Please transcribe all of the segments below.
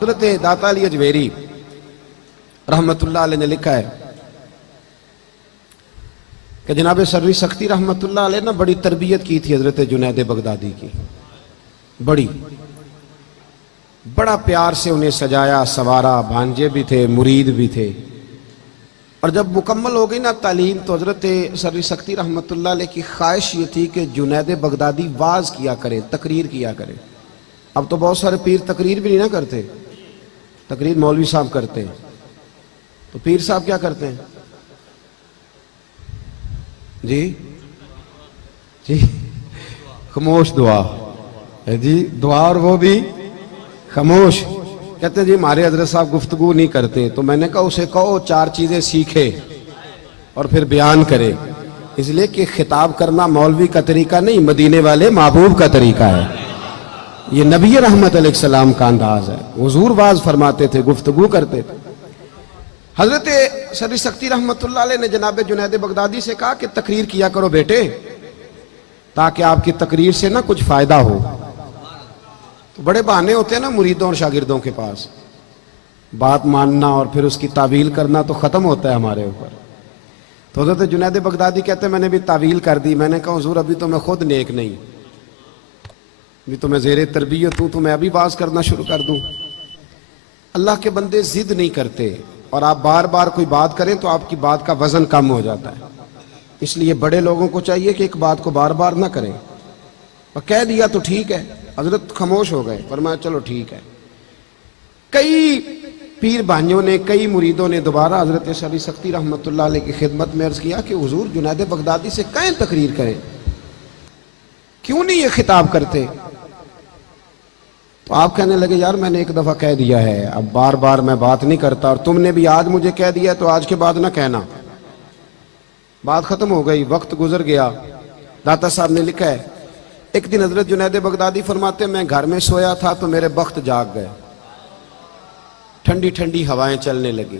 حضرت داتا علی اجویری رحمت اللہ علیہ نے لکھا ہے کہ جناب سروی سختی رحمت اللہ علیہ نے بڑی تربیت کی تھی حضرت جنید بغدادی کی، بڑا پیار سے انہیں سجایا سوارا، بھانجے بھی تھے، مرید بھی تھے، اور جب مکمل ہو گئی نا تعلیم تو حضرت سروی سختی رحمت اللہ علیہ کی خواہش یہ تھی کہ جنید بغدادی واز کیا کرے، تقریر کیا کرے۔ اب تو بہت سارے پیر تقریر بھی نہیں نہ کرتے، تقریر مولوی صاحب کرتے ہیں، تو پیر صاحب کیا کرتے ہیں؟ جی خاموش دعا، جی دعا، اور وہ بھی خاموش۔ کہتے ہیں جی ہمارے حضرت صاحب گفتگو نہیں کرتے، تو میں نے کہا اسے کہو 4 چیزیں سیکھے اور پھر بیان کرے، اس لیے کہ خطاب کرنا مولوی کا طریقہ نہیں، مدینے والے محبوب کا طریقہ ہے، یہ نبی رحمت علیہ السلام کا انداز ہے۔ حضور واز فرماتے تھے، گفتگو کرتے تھے۔ حضرت سروی سختی رحمت اللہ علیہ نے جناب جنید بغدادی سے کہا کہ تقریر کیا کرو بیٹے، تاکہ آپ کی تقریر سے نہ کچھ فائدہ ہو۔ تو بڑے بہانے ہوتے ہیں نا مریدوں اور شاگردوں کے پاس، بات ماننا اور پھر اس کی تعویل کرنا تو ختم ہوتا ہے ہمارے اوپر۔ تو حضرت جنید بغدادی کہتے ہیں میں نے بھی تعویل کر دی، میں نے کہا حضور ابھی تو میں خود نیک نہیں، ابھی تو میں زیر تربیت ہوں، تو میں ابھی باز کرنا شروع کر دوں؟ اللہ کے بندے ضد نہیں کرتے، اور آپ بار بار کوئی بات کریں تو آپ کی بات کا وزن کم ہو جاتا ہے، اس لیے بڑے لوگوں کو چاہیے کہ ایک بات کو بار بار نہ کریں، اور کہہ دیا تو ٹھیک ہے۔ حضرت خاموش ہو گئے، فرمایا چلو ٹھیک ہے۔ کئی پیر بھائیوں نے، کئی مریدوں نے دوبارہ حضرت سروی سختی رحمت اللہ علیہ کی خدمت میں عرض کیا کہ حضور جنید بغدادی سے کہیں تقریر کریں، کیوں نہیں یہ خطاب کرتے؟ تو آپ کہنے لگے یار میں نے ایک دفعہ کہہ دیا ہے، اب بار بار میں بات نہیں کرتا، اور تم نے بھی آج مجھے کہہ دیا تو آج کے بعد نہ کہنا، بات ختم ہو گئی، وقت گزر گیا۔ داتا صاحب نے لکھا ہے ایک دن حضرت جنید بغدادی فرماتے میں گھر میں سویا تھا تو میرے بخت جاگ گئے، ٹھنڈی ٹھنڈی ہوائیں چلنے لگی،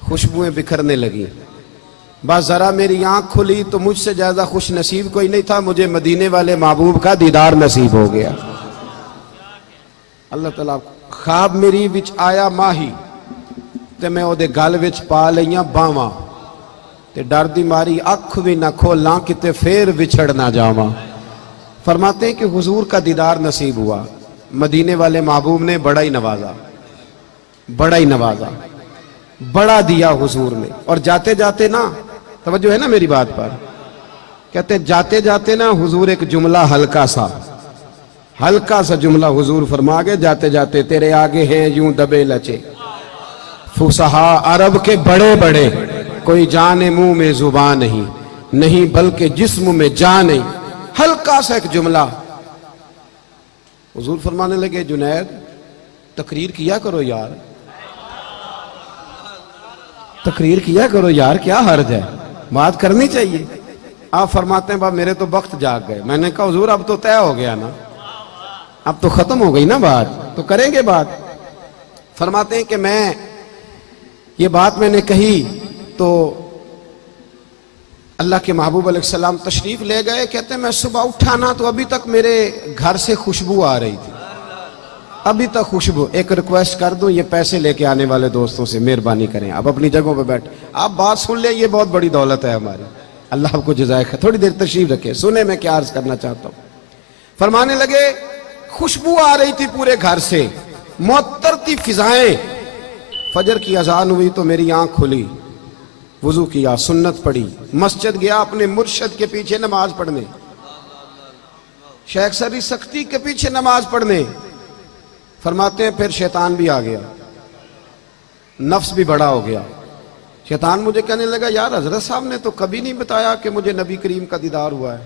خوشبوئیں بکھرنے لگی، بس ذرا میری آنکھ کھلی تو مجھ سے زیادہ خوش نصیب کوئی نہیں تھا، مجھے مدینے والے محبوب کا دیدار نصیب ہو گیا۔ اللہ تعالیٰ خواب میری وچ آیا ماہی تے میں او دے گل وچ پا لئیاں باواں تے ڈر دی ماری اکھ بھی نہ کھولاں کتے پھر وچھڑ نہ جاواں۔ فرماتے ہیں کہ حضور کا دیدار نصیب ہوا، مدینے والے محبوب نے بڑا ہی نوازا، بڑا ہی نوازا، بڑا دیا حضور نے۔ اور جاتے جاتے نا، توجہ ہے نا میری بات پر، کہتے جاتے جاتے نا حضور ایک جملہ ہلکا سا جملہ حضور فرما گئے جاتے جاتے، تیرے آگے ہیں یوں دبے لچے فصحا عرب کے بڑے بڑے، کوئی جان منہ میں زبان نہیں بلکہ جسم میں جان نہیں۔ ہلکا سا ایک جملہ حضور فرمانے لگے جنید تقریر کیا کرو یار، تقریر کیا کرو یار، کیا حرج ہے، بات کرنی چاہیے۔ آپ فرماتے ہیں باب میرے تو بخت جاگ گئے۔ میں نے کہا حضور اب تو طے ہو گیا نا، اب تو ختم ہو گئی نا بات، تو کریں گے بات۔ فرماتے ہیں کہ یہ بات میں نے کہی تو اللہ کے محبوب علیہ السلام تشریف لے گئے۔ کہتے ہیں میں صبح اٹھا نا تو ابھی تک میرے گھر سے خوشبو آ رہی تھی، ابھی تک خوشبو۔ ایک ریکویسٹ کر دوں، یہ پیسے لے کے آنے والے دوستوں سے مہربانی کریں، آپ اپنی جگہوں پہ بیٹھ، آپ بات سن لیں، یہ بہت بڑی دولت ہے ہماری، اللہ آپ کو جزائے خیر۔ تھوڑی دیر تشریف رکھیں، سنیں میں کیا عرض کرنا چاہتا ہوں۔ فرمانے لگے خوشبو آ رہی تھی پورے گھر سے، معطر تھی فضائیں۔ فجر کی اذان ہوئی تو میری آنکھ کھلی، وضو کیا، سنت پڑھی، مسجد گیا اپنے مرشد کے پیچھے نماز پڑھنے، شیخ سروی سختی کے پیچھے نماز پڑھنے۔ فرماتے ہیں پھر شیطان بھی آ گیا، نفس بھی بڑا ہو گیا۔ شیطان مجھے کہنے لگا یار حضرت صاحب نے تو کبھی نہیں بتایا کہ مجھے نبی کریم کا دیدار ہوا ہے،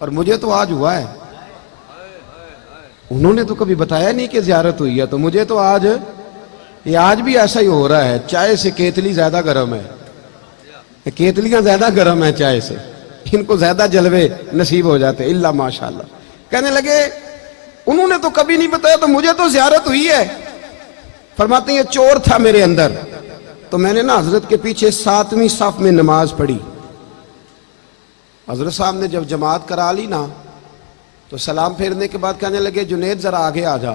اور مجھے تو آج ہوا ہے۔ انہوں نے تو کبھی بتایا نہیں کہ زیارت ہوئی ہے، تو مجھے تو آج بھی ایسا ہی ہو رہا ہے۔ چائے سے کیتلی زیادہ گرم ہے، کیتلیاں زیادہ گرم ہیں چائے سے، ان کو زیادہ جلوے نصیب ہو جاتے اللہ ماشاءاللہ۔ کہنے لگے انہوں نے تو کبھی نہیں بتایا تو مجھے تو زیارت ہوئی ہے۔ فرماتے ہیں یہ چور تھا میرے اندر، تو میں نے نا حضرت کے پیچھے 7ویں صف میں نماز پڑھی۔ حضرت صاحب نے جب جماعت کرا لی نا تو سلام پھیرنے کے بعد کہنے لگے جنید ذرا آگے آ جا۔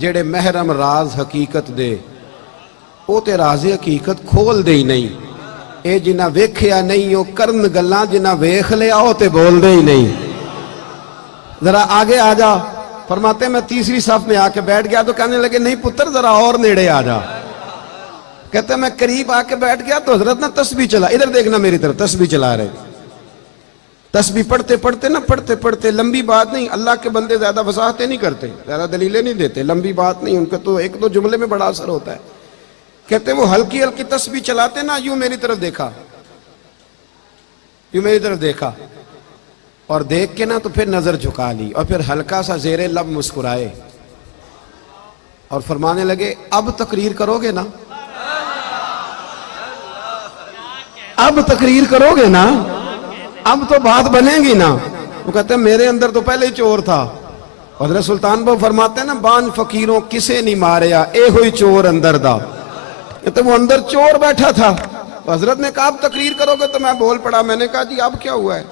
جڑے محرم راز حقیقت دے وہ تے راز حقیقت کھول دے ہی نہیں، اے جنہ ویکھیا نہیں وہ کرن گلاں، جنہ ویکھ لیا وہ تے بول دے ہی نہیں۔ ذرا آگے آ جا، فرماتے میں تیسری صف میں آ کے بیٹھ گیا تو کہنے لگے نہیں پتر ذرا اور نیڑے آ جا۔ کہتے میں قریب آ کے بیٹھ گیا تو حضرت نے تسبیح چلا، ادھر دیکھنا میری طرف، تسبیح چلا رہے، تسبیح پڑھتے پڑھتے لمبی بات نہیں، اللہ کے بندے زیادہ وضاحتیں نہیں کرتے، زیادہ دلیلیں نہیں دیتے، لمبی بات نہیں، ان کا تو ایک دو جملے میں بڑا اثر ہوتا ہے۔ کہتے وہ ہلکی ہلکی تسبیح چلاتے نا، یوں میری طرف دیکھا، یوں میری طرف دیکھا، اور دیکھ کے نا تو پھر نظر جھکا لی، اور پھر ہلکا سا زیر لب مسکرائے اور فرمانے لگے اب تقریر کرو گے نا، اب تقریر کرو گے نا، اب تو بات بنے گی نا۔ وہ کہتے ہیں میرے اندر تو پہلے ہی چور تھا۔ حضرت سلطان بہو فرماتے ہیں نا بان فقیروں کسے نہیں ماریا، اے ہوئی چور اندر دا۔ کہتے وہ اندر چور بیٹھا تھا، حضرت نے کہا اب تقریر کرو گے تو میں بول پڑا، میں نے کہا جی اب کیا ہوا ہے،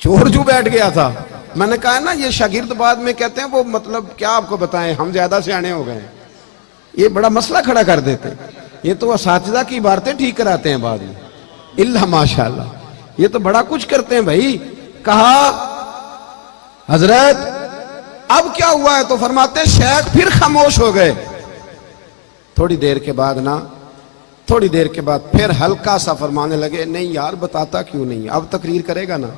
چور جو بیٹھ گیا تھا۔ میں نے کہا نا یہ شاگرد بعد میں کہتے ہیں وہ مطلب کیا آپ کو بتائیں، ہم زیادہ سیانے ہو گئے ہیں، یہ بڑا مسئلہ کھڑا کر دیتے ہیں، یہ تو اساتذہ کی عبارتیں ٹھیک کراتے ہیں بعد میں، اللہ ماشاءاللہ، یہ تو بڑا کچھ کرتے ہیں بھائی۔ کہا حضرت اب کیا ہوا ہے، تو فرماتے ہیں شیخ پھر خاموش ہو گئے۔ تھوڑی دیر کے بعد پھر ہلکا سا فرمانے لگے نہیں یار بتاتا کیوں نہیں، اب تقریر کرے گا نا۔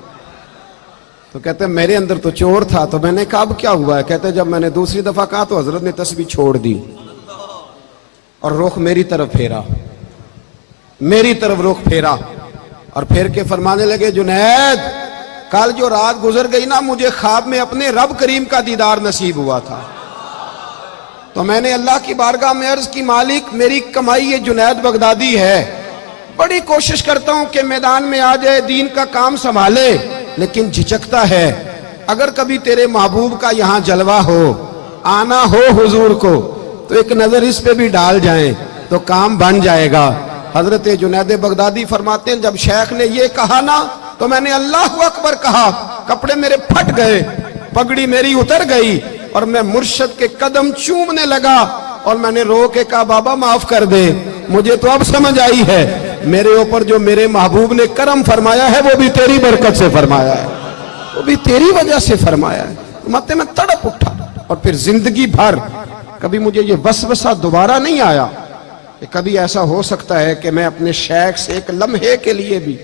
تو کہتے ہیں میرے اندر تو چور تھا، تو میں نے کہا اب کیا ہوا ہے، کہتے ہیں جب میں نے دوسری دفعہ کہا تو حضرت نے تسبیح چھوڑ دی اور رخ میری طرف پھیرا، میری طرف رخ پھیرا، اور پھر کے فرمانے لگے جنید کل جو رات گزر گئی نا مجھے خواب میں اپنے رب کریم کا دیدار نصیب ہوا تھا، تو میں نے اللہ کی بارگاہ میں عرض کی مالک میری کمائی یہ جنید بغدادی ہے، بڑی کوشش کرتا ہوں کہ میدان میں آ جائے دین کا کام سنبھالے، لیکن جھجکتا ہے، اگر کبھی تیرے محبوب کا یہاں جلوہ ہو، آنا ہو حضور کو تو ایک نظر اس پہ بھی ڈال جائیں تو کام بن جائے گا۔ حضرت جنید بغدادی فرماتے ہیں جب شیخ نے یہ کہا نا تو میں نے اللہ اکبر کہا، کپڑے میرے پھٹ گئے، پگڑی میری اتر گئی، اور میں مرشد کے قدم چومنے لگا، اور میں نے رو کے کہا بابا معاف کر دے، مجھے تو اب سمجھ آئی ہے میرے اوپر جو میرے محبوب نے کرم فرمایا ہے وہ بھی تیری برکت سے فرمایا ہے، وہ بھی تیری وجہ سے فرمایا ہے۔ ماتے میں تڑپ اٹھا، اور پھر زندگی بھر کبھی مجھے یہ وسوسہ دوبارہ نہیں آیا کہ کبھی ایسا ہو سکتا ہے کہ میں اپنے شیخ سے ایک لمحے کے لیے بھی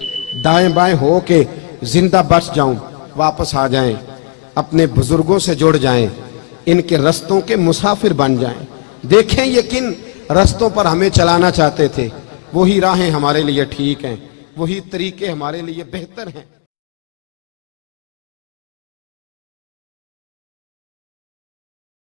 دائیں بائیں ہو کے زندہ بچ جاؤں، واپس آ جائیں، اپنے بزرگوں سے جڑ جائیں، ان کے رستوں کے مسافر بن جائیں، دیکھیں یہ کن رستوں پر ہمیں چلانا چاہتے تھے، وہی راہیں ہمارے لیے ٹھیک ہیں، وہی طریقے ہمارے لیے بہتر ہیں۔